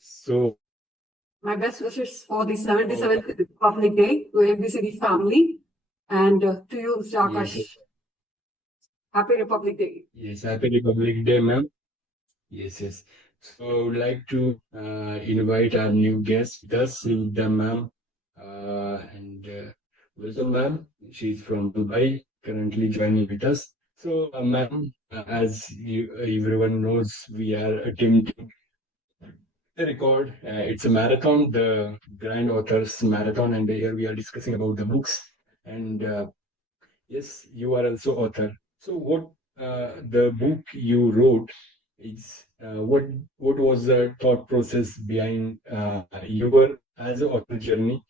So, my best wishes for the 77th Republic Day to ABCD family and to you, Mr. Akash. yes, Happy Republic Day. yes, Happy Republic Day, ma'am. Yes, yes. So, I would like to invite our new guest with us, Srividhya, ma'am. And welcome, ma'am. She's from Dubai, currently joining with us. So, ma'am, as everyone knows, we are attempting a record. It's a marathon, the Grand Authors Marathon, and here we are discussing about the books. And yes, you are also author. So, what the book you wrote is what was the thought process behind your as a author journey?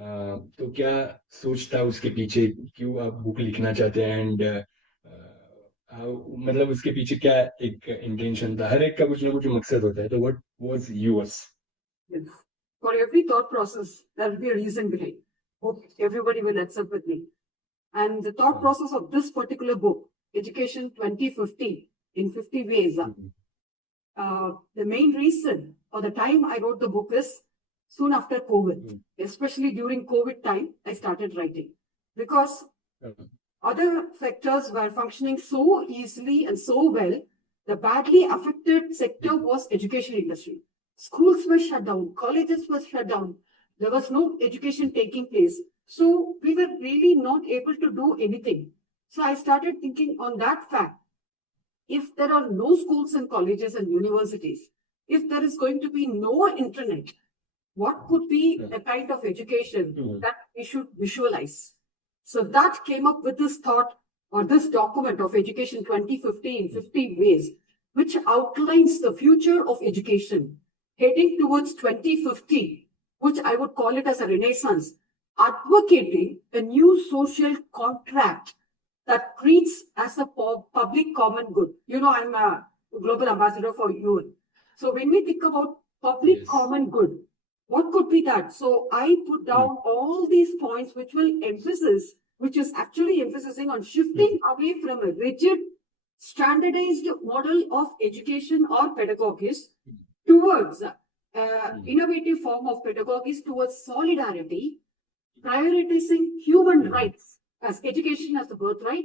तो क्या सोच था उसके पीछे क्यों आप book लिखना चाहते हैं एंड मतलब उसके पीछे क्या एक इंटेंशन था हर एक का कुछ ना कुछ मकसद होता है तो what was yours Yes. For every thought process, there will be a reason behind. Hope everybody will accept with me. And the thought process of this particular book, Education 2050, in 50 ways, the main reason or the time I wrote the book is soon after COVID, especially during COVID time, I started writing because other sectors were functioning so easily and so well. The badly affected sector was education industry. Schools were shut down, colleges were shut down. There was no education taking place. So we were really not able to do anything. So I started thinking on that fact. If there are no schools and colleges and universities, if there is going to be no internet, what could be the kind of education that we should visualize? So that came up with this thought or this document of Education 2050 in 50 ways, which outlines the future of education heading towards 2050, which I would call it as a renaissance, advocating a new social contract that treats as a public common good. You know, I'm a global ambassador for youth. So when we think about public common good, what could be that? So I put down all these points which is actually emphasizing on shifting away from a rigid, standardized model of education or pedagogies towards innovative form of pedagogies towards solidarity, prioritizing human rights as education as a birthright.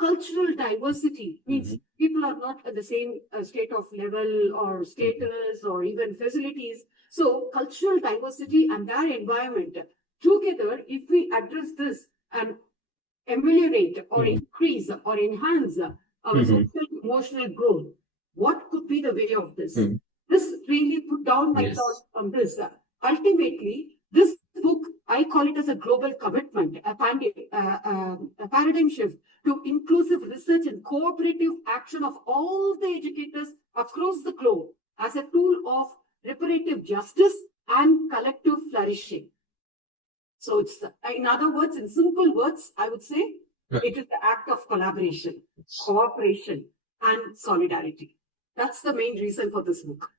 Cultural diversity means people are not at the same state of level or status or even facilities. So cultural diversity and their environment together, if we address this and ameliorate or increase or enhance our social emotional growth, what could be the way of this? This really put down my thoughts on this. Ultimately, this book, I call it as a global commitment, a paradigm shift to inclusive research and cooperative action of all the educators across the globe as a tool of reparative justice and collective flourishing. So it's, in other words, in simple words, I would say it is the act of collaboration, cooperation, and solidarity. That's the main reason for this book.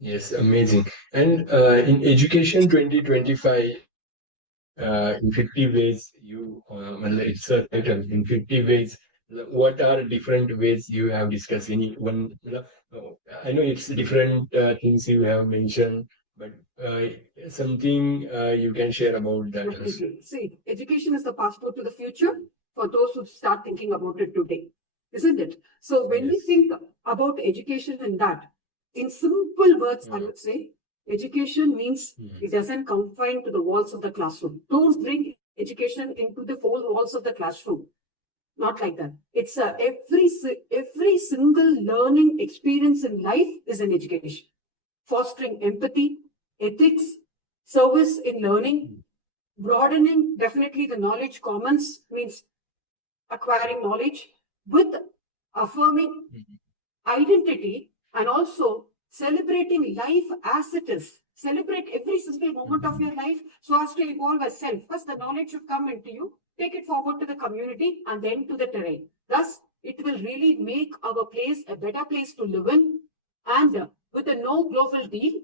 Yes, amazing. And in Education 2025, in 50 ways, well, it's a title, in 50 ways, what are different ways you have discussed? Any one, I know it's different things you have mentioned, but something you can share about that. See, education is the passport to the future for those who start thinking about it today, isn't it? So when we think about education in that, in simple words, I would say, education means it doesn't confine to the walls of the classroom. Don't bring education into the four walls of the classroom. Not like that. It's every single learning experience in life is an education. Fostering empathy, ethics, service in learning, broadening definitely the knowledge commons means acquiring knowledge with affirming identity and also celebrating life as it is. Celebrate every single moment of your life so as to evolve as self. First, the knowledge should come into you, take it forward to the community and then to the terrain. Thus, it will really make our place a better place to live in. And with a no global deal,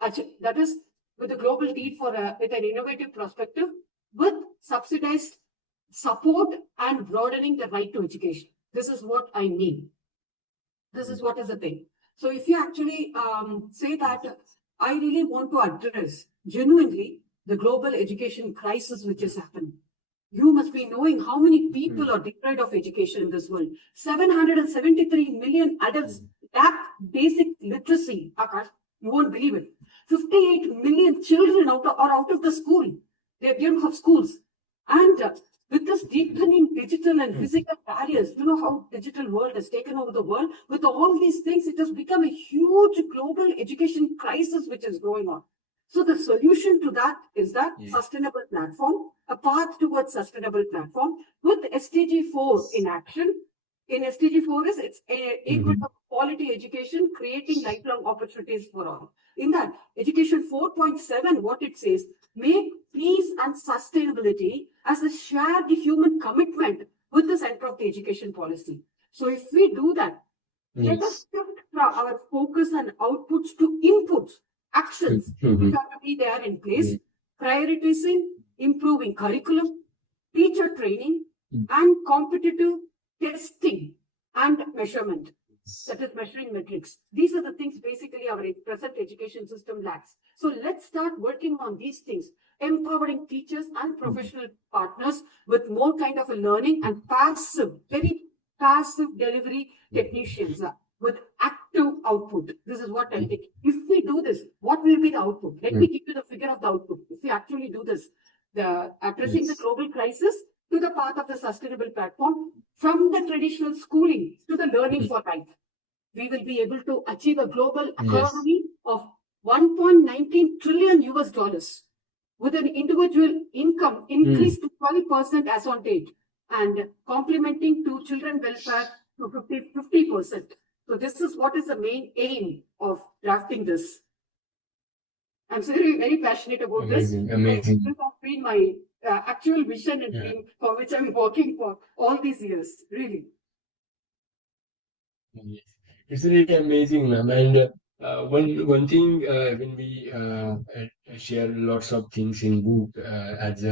that is, with a global deal with an innovative perspective, with subsidized support and broadening the right to education. This is what I mean. This is what is the thing. So if you actually say that I really want to address genuinely the global education crisis which has happened, you must be knowing how many people are deprived of education in this world. 773 million adults lack basic literacy. Akash, you won't believe it. 58 million children are out of the school. They don't have schools. And with this deepening digital and physical barriers, you know how digital world has taken over the world. With all these things, it has become a huge global education crisis which is going on. So the solution to that is that sustainable platform, a path towards sustainable platform with SDG 4 in action. In SDG 4 is it's equal quality education, creating lifelong opportunities for all. In that, education 4.7, what it says, make peace and sustainability as a shared human commitment with the center of the education policy. So if we do that, let us shift our focus and outputs to inputs, actions which have to be there in place, prioritizing, improving curriculum, teacher training, and competitive testing and measurement. That is measuring metrics. These are the things basically our present education system lacks. So let's start working on these things, empowering teachers and professional partners with more kind of a learning and passive, very passive delivery technicians with active output. This is what I'll take. If we do this, what will be the output? Let me give you the figure of the output. If we actually do this, the addressing the global crisis to the path of the sustainable platform, from the traditional schooling to the learning for life, we will be able to achieve a global economy of 1.19 trillion US dollars with an individual income increase to 12% as on date and complementing to children welfare to 50%. So this is what is the main aim of drafting this. I'm very, very passionate about this. Amazing. This has been my actual vision and dream for which I'm working for all these years, really. Yes. It's really amazing, ma'am. And one thing when we share lots of things in book as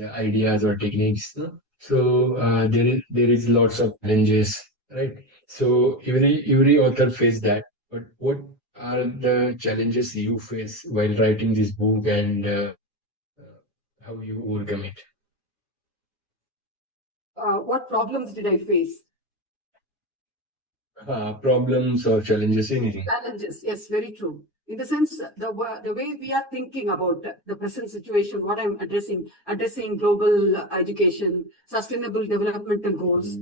ideas or techniques, no? So there is lots of challenges, right? So every author face that. But what are the challenges you face while writing this book, and how you overcome it? What problems did I face? Problems or challenges, anything. Challenges, yes, very true. In the sense, the way we are thinking about the present situation, what I'm addressing global education, sustainable developmental goals,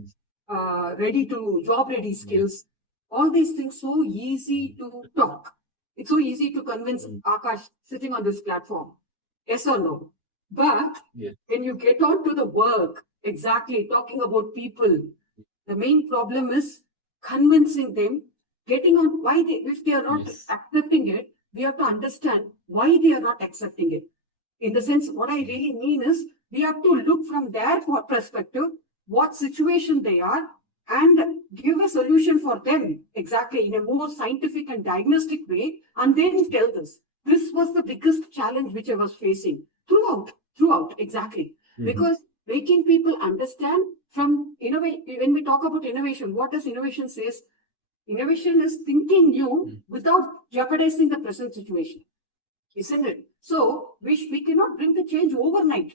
job-ready skills, all these things so easy to talk. It's so easy to convince Akash sitting on this platform. Yes or no? But when you get on to the work, exactly talking about people, the main problem is convincing them, getting on why if they are not accepting it, we have to understand why they are not accepting it. In the sense, what I really mean is we have to look from their perspective, what situation they are, and give a solution for them exactly in a more scientific and diagnostic way, and then tell this. This was the biggest challenge which I was facing throughout, exactly. Because making people understand from when we talk about innovation, what does innovation says? Innovation is thinking new without jeopardizing the present situation, isn't it? So we cannot bring the change overnight.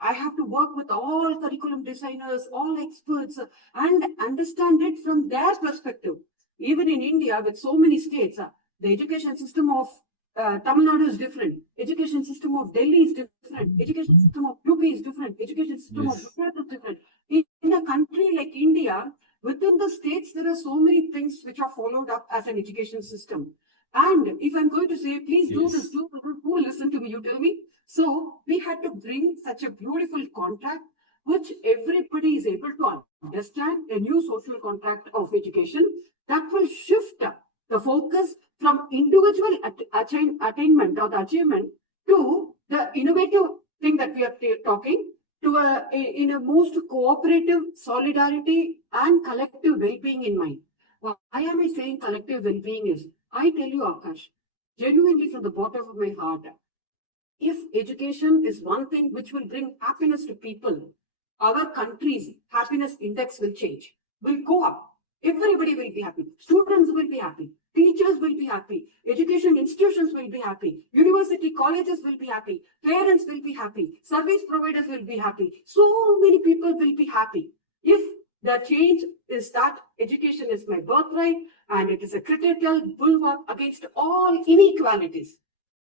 I have to work with all curriculum designers, all experts, and understand it from their perspective. Even in India, with so many states, the education system of Tamil Nadu is different. Education system of Delhi is different. Education system of UP is different. Education system of Gujarat is different. In a country like India, within the states, there are so many things which are followed up as an education system. And if I'm going to say, please do this, who will listen to me? You tell me. So we had to bring such a beautiful contract, which everybody is able to understand, a new social contract of education that will shift the focus from individual attainment or the achievement to the innovative thing that we are talking to in a most cooperative solidarity and collective well-being in mind. Why am I saying collective well-being is, I tell you, Akash, genuinely from the bottom of my heart, if education is one thing which will bring happiness to people, our country's happiness index will change, will go up. everybody will be happy. Students will be happy. Teachers will be happy. Education institutions will be happy. University colleges will be happy. Parents will be happy. Service providers will be happy. So many people will be happy. If the change is that education is my birthright and it is a critical bulwark against all inequalities.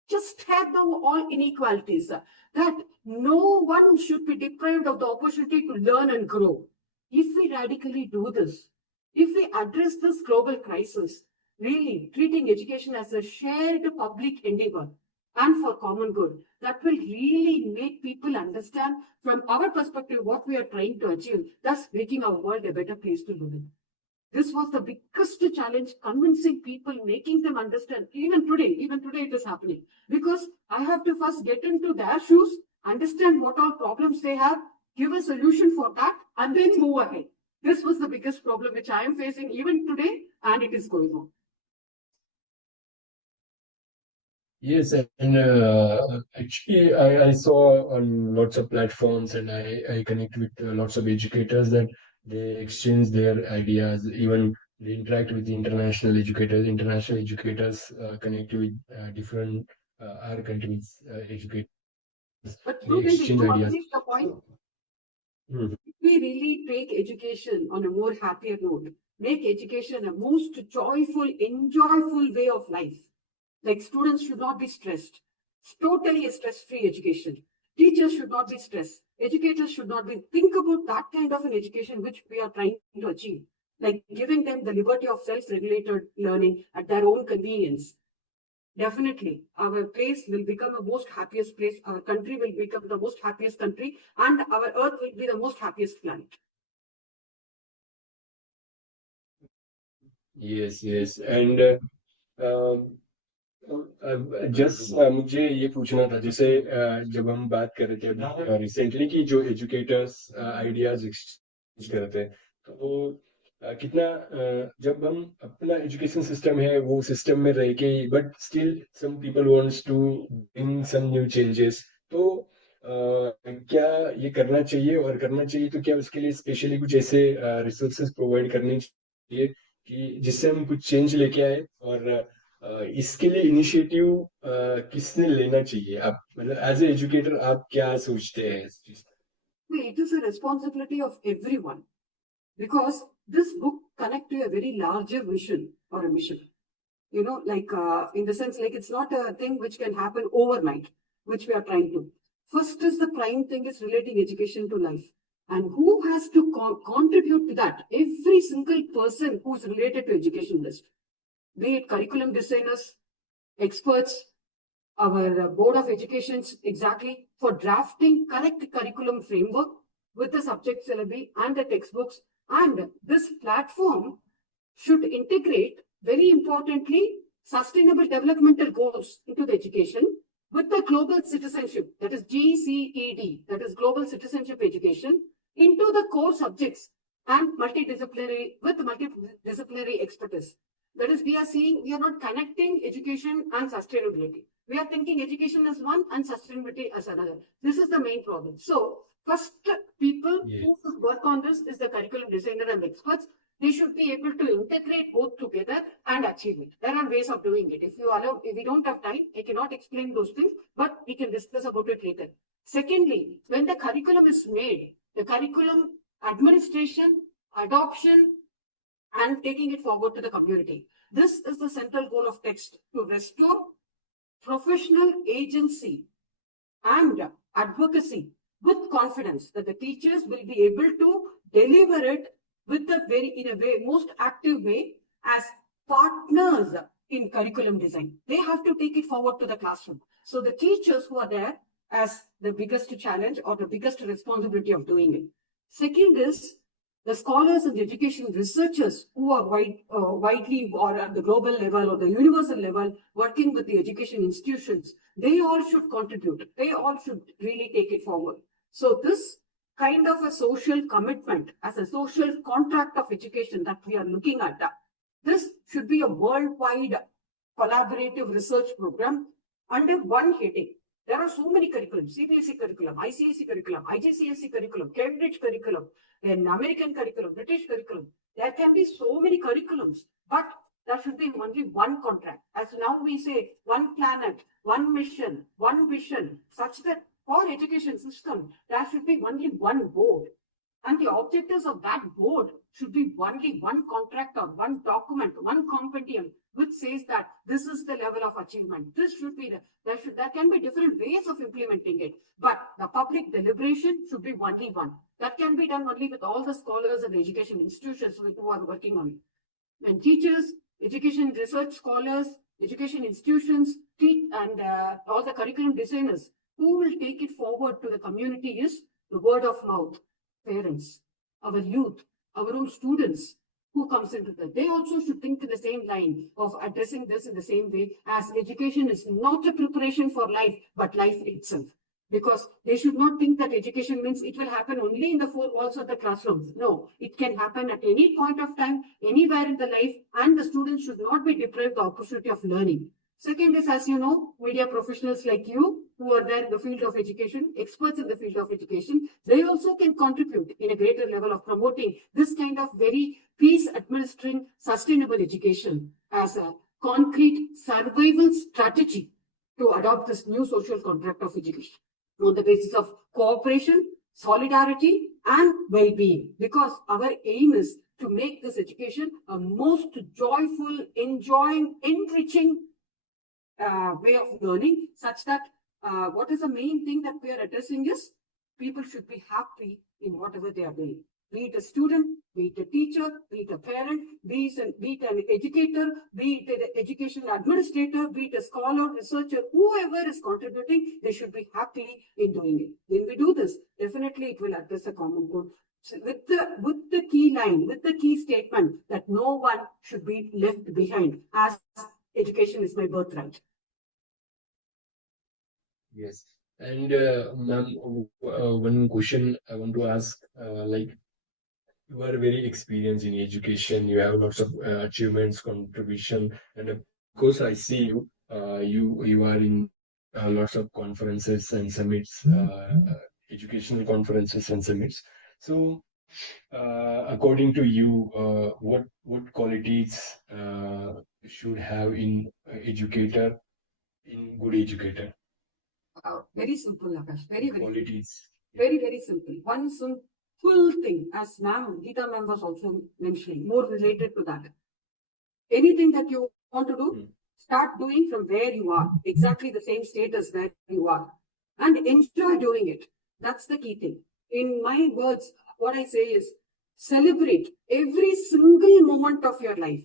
Just tear down all inequalities. That no one should be deprived of the opportunity to learn and grow. If we radically do this, if we address this global crisis, really treating education as a shared public endeavor and for common good, that will really make people understand from our perspective what we are trying to achieve, thus making our world a better place to live in. This was the biggest challenge, convincing people, making them understand. Even today it is happening. Because I have to first get into their shoes, understand what all problems they have, give a solution for that, and then move ahead. This was the biggest problem which I am facing even today, and it is going on. Yes, and actually, I saw on lots of platforms, and I connect with lots of educators that they exchange their ideas, even they interact with the international educators. International educators connect with different our countries' educators. But They Srividhya, exchange you ideas. agree with the point? Mhm. If we really take education on a more happier note, make education a most joyful, enjoyable way of life. Like students should not be stressed. It's totally a stress-free education. Teachers should not be stressed. Educators should not be. Think about that kind of an education which we are trying to achieve. Like giving them the liberty of self-regulated learning at their own convenience. Definitely, our place will become the most happiest place. Our country will become the most happiest country, and our earth will be the most happiest planet. Yes, yes, and just मुझे ये पूछना था जैसे जब हम बात कर रहे थे रिसेंटली की जो एजुकेटर्स आइडियाज एक्सचेंज कर रहे थे तो कितना जब हम अपना एजुकेशन सिस्टम है वो सिस्टम में रह के but still some people wants to bring some new changes तो क्या ये करना चाहिए और करना चाहिए तो क्या उसके लिए स्पेशली कुछ ऐसे रिसोर्सेज प्रोवाइड करने चाहिए कि जिससे हम कुछ चेंज लेके आए और इसके लिए इनिशिएटिव किसने लेना चाहिए आप मतलब एज ए एजुकेटर आप क्या सोचते हैं इस चीज It is a responsibility of everyone because this book connects to a very larger vision or a mission. Like in the sense, like it's not a thing which can happen overnight, which we are trying to. First is the prime thing is relating education to life. And who has to contribute to that? Every single person who's related to education list, be it curriculum designers, experts, our Board of Educations exactly for drafting correct curriculum framework with the subject syllabi and the textbooks. And this platform should integrate, very importantly, sustainable developmental goals into the education with the global citizenship, that is GCED, that is global citizenship education, into the core subjects and with multidisciplinary expertise. That is, we are not connecting education and sustainability. We are thinking education as one and sustainability as another. This is the main problem. So, first people who should work on this is the curriculum designer and experts. They should be able to integrate both together and achieve it. There are ways of doing it. If we don't have time, I cannot explain those things, but we can discuss about it later. Secondly, when the curriculum is made, the curriculum administration, adoption, and taking it forward to the community. This is the central goal of text, to restore professional agency and advocacy with confidence that the teachers will be able to deliver it in a way, most active way as partners in curriculum design. They have to take it forward to the classroom. So the teachers who are there as the biggest challenge or the biggest responsibility of doing it. Second is the scholars and education researchers who are widely or at the global level or the universal level working with the education institutions, they all should contribute. They all should really take it forward. So this kind of a social commitment as a social contract of education that we are looking at, this should be a worldwide collaborative research program under one heading, There are so many curriculums: CBSE curriculum, ICSE curriculum, IGCSE curriculum, Cambridge curriculum, then American curriculum, British curriculum. There can be so many curriculums, but there should be only one contract. As now we say, one planet, one mission, one vision, such that for education system, there should be only one board. And the objectives of that board should be only one contract or one document, one compendium, which says that this is the level of achievement. This should be there can be different ways of implementing it, but the public deliberation should be only one. That can be done only with all the scholars and education institutions who are working on it. And teachers, education research scholars, education institutions, and all the curriculum designers who will take it forward to the community is the word of mouth. Parents, our youth, our own students who comes into that. They also should think in the same line of addressing this in the same way, as education is not a preparation for life, but life itself. Because they should not think that education means it will happen only in the four walls of the classroom. No, it can happen at any point of time, anywhere in the life, and the students should not be deprived the opportunity of learning. Second is, as you know, media professionals like you, who are there in the field of education, experts in the field of education, they also can contribute in a greater level of promoting this kind of very peace administering sustainable education as a concrete survival strategy to adopt this new social contract of education on the basis of cooperation, solidarity, and well-being. Because our aim is to make this education a most joyful, enjoying, enriching way of learning, such that what is the main thing that we are addressing is people should be happy in whatever they are doing. Be it a student, be it a teacher, be it a parent, be it an educator, be it an education administrator, be it a scholar, researcher, whoever is contributing, they should be happy in doing it. When we do this, definitely it will address a common good. So with the key line, with the key statement that no one should be left behind, as education is my birthright. Yes. And ma'am, one question I want to ask, like, you are very experienced in education, you have lots of achievements, contribution, and of course, I see you, you are in lots of conferences and summits, educational conferences and summits. So, according to you, what qualities should have in educator, in good educator? Very simple, Akash. Very Qualities. very simple. One simple thing, as Geeta ma'am was also mentioning, more related to that. Anything that you want to do, start doing from where you are, exactly the same status where you are, and enjoy doing it. That's the key thing. In my words, what I say is celebrate every single moment of your life.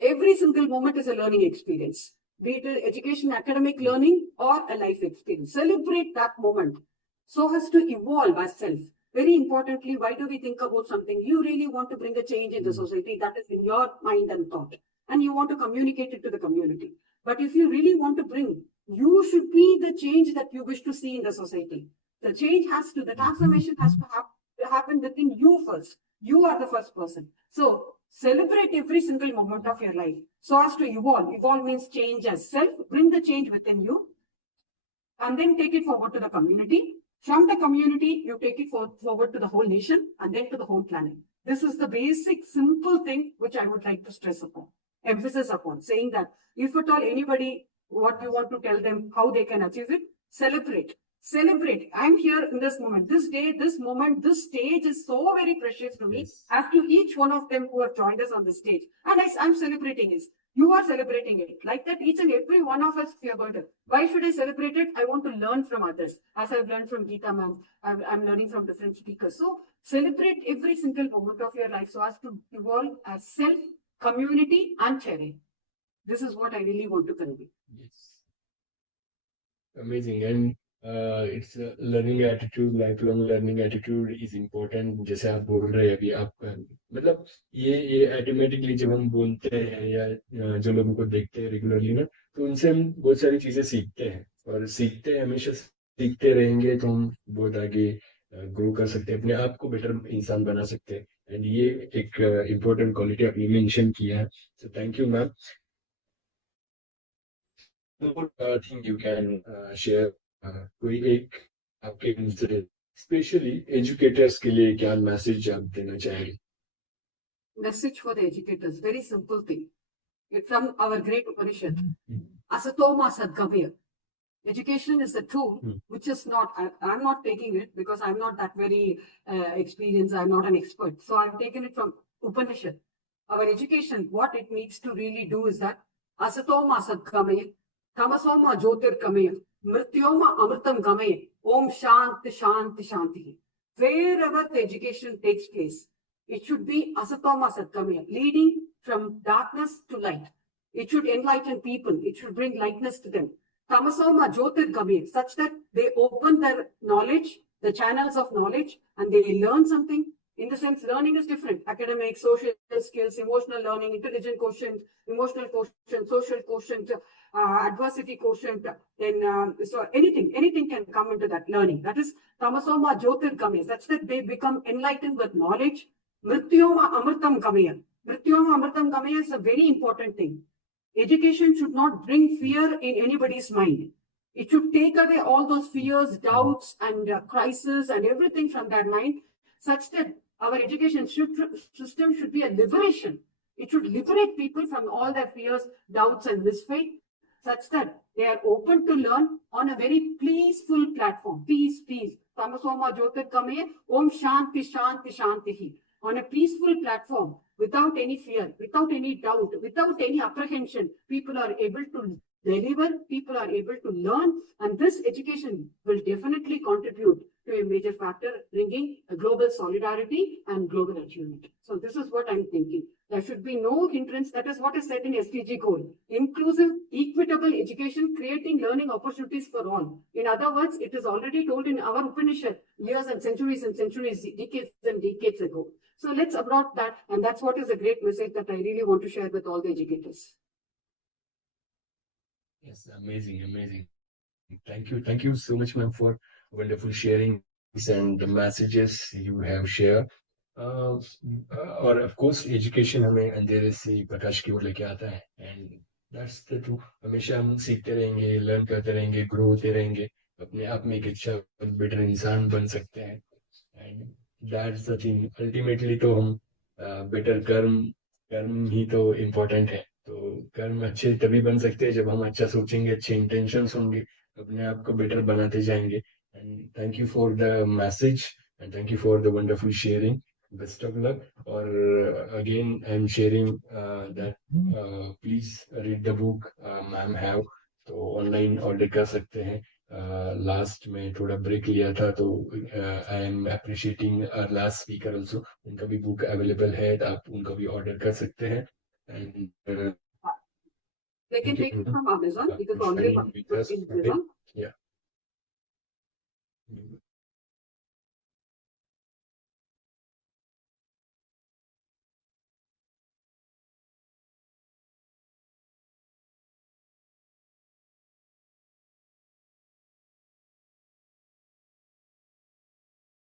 Every single moment is a learning experience, be it education, academic learning, or a life experience. Celebrate that moment so as to evolve as self. Very importantly, why do we think about something? You really want to bring a change in the society that is in your mind and thought, and you want to communicate it to the community. But if you really want to bring, you should be the change that you wish to see in the society. The transformation has to happen within you first. You are the first person. So celebrate every single moment of your life so as to evolve. Evolve means change as self. Bring the change within you and then take it forward to the community. From the community, you take it forward to the whole nation and then to the whole planet. This is the basic, simple thing which I would like to stress upon, emphasis upon, saying that if at all anybody, what you want to tell them, how they can achieve it, celebrate. Celebrate. I'm here in this moment, this day, this moment, this stage is so very precious to me, Yes. as to each one of them who have joined us on this stage. And I'm celebrating it. You are celebrating it. Like that, each and every one of us, we are going to. Why should I celebrate it? I want to learn from others. As I've learned from Geeta ma'am, I'm learning from different speakers. So celebrate every single moment of your life so as to evolve as self, community, and sharing. This is what I really want to convey. Yes. Amazing. And it's a learning attitude, lifelong learning attitude is important. जैसे आप बोल रहे हैं अभी आप मतलब ये automatically जब हम बोलते हैं या जो लोगों को देखते हैं रेगुलरली ना तो उनसे हम बहुत सारी चीजें सीखते हैं और सीखते हैं हमेशा सीखते रहेंगे तो हम बहुत आगे ग्रो कर सकते हैं अपने आप को बेटर इंसान बना सकते हैं एंड ये एक इम्पोर्टेंट क्वालिटी आपने मेंशन किया है so thank you ma'am. What thing you can share कोई एक आपके से स्पेशली एजुकेटर्स के लिए क्या मैसेज आप देना चाहेंगे? Message for the educators, very simple thing. It's from our great Upanishad. Asatoma Sadgamaya. Education is a tool which is not, I'm not taking it because I'm not that very experienced, I'm not an expert. So I've taken it from Upanishad. Our education, what it needs to really do is that Asatoma Sadgamaya, Tamasoma Jyotir Kamaya, Mrityoma Amritam Gamaya, Om Shanti Shanti Shanti. Wherever the education takes place, it should be Asatoma Sadgamaya, leading from darkness to light. It should enlighten people. It should bring lightness to them. Tamasoma Jyotir Gamaya, such that they open their knowledge, the channels of knowledge, and they learn something. In the sense, learning is different. Academic, social skills, emotional learning, intelligent quotient, emotional quotient, social quotient, adversity quotient, then so anything can come into that learning. That is Tamasoma Jyotir Gamaya, such that they become enlightened with knowledge. Mrityoma Amritam Gamaya. Mrityoma Amritam Gamaya is a very important thing. Education should not bring fear in anybody's mind. It should take away all those fears, doubts, and crisis and everything from their mind, such that our education system should be a liberation. It should liberate people from all their fears, doubts, and misfaith, such that they are open to learn on a very peaceful platform. Peace, peace. Tamasoma Jyotir Kame, Om Shanti Shanti Shanti. On a peaceful platform, without any fear, without any doubt, without any apprehension, people are able to deliver, people are able to learn, and this education will definitely contribute to a major factor, bringing a global solidarity and global achievement. So this is what I'm thinking. There should be no hindrance. That is what is said in SDG goal. Inclusive, equitable education, creating learning opportunities for all. In other words, it is already told in our Upanishad years and centuries, decades and decades ago. So let's abroad that, and that's what is a great message that I really want to share with all the educators. Yes, amazing, amazing. Thank you so much, ma'am, for wonderful sharings and the messages you have shared. Uh, और of course education हमें अंधेरे से प्रकाश की ओर लेके आता है and that's the truth. हमेशा हम सीखते रहेंगे, लर्न करते रहेंगे, ग्रो होते रहेंगे, अपने आप में एक अच्छा बेटर इंसान बन सकते हैं and that's the thing. Ultimately तो हम बेटर कर्म कर्म ही तो इम्पोर्टेंट है. तो कर्म अच्छे तभी बन सकते हैं जब हम अच्छा सोचेंगे, अच्छे इंटेंशंस होंगे, अपने आप को बेटर बनाते जाएंगे. And thank you for the message and thank you for the wonderful sharing. Best of luck. और again I am sharing that please read the book ma'am have. तो ऑनलाइन ऑर्डर कर सकते हैं. लास्ट में थोड़ा break लिया था तो I am appreciating last speaker also. उनका भी बुक अवेलेबल है, तो आप उनका भी ऑर्डर कर सकते हैं. And They can take it from Amazon. It is only sharing with us. in Amazon. Yeah.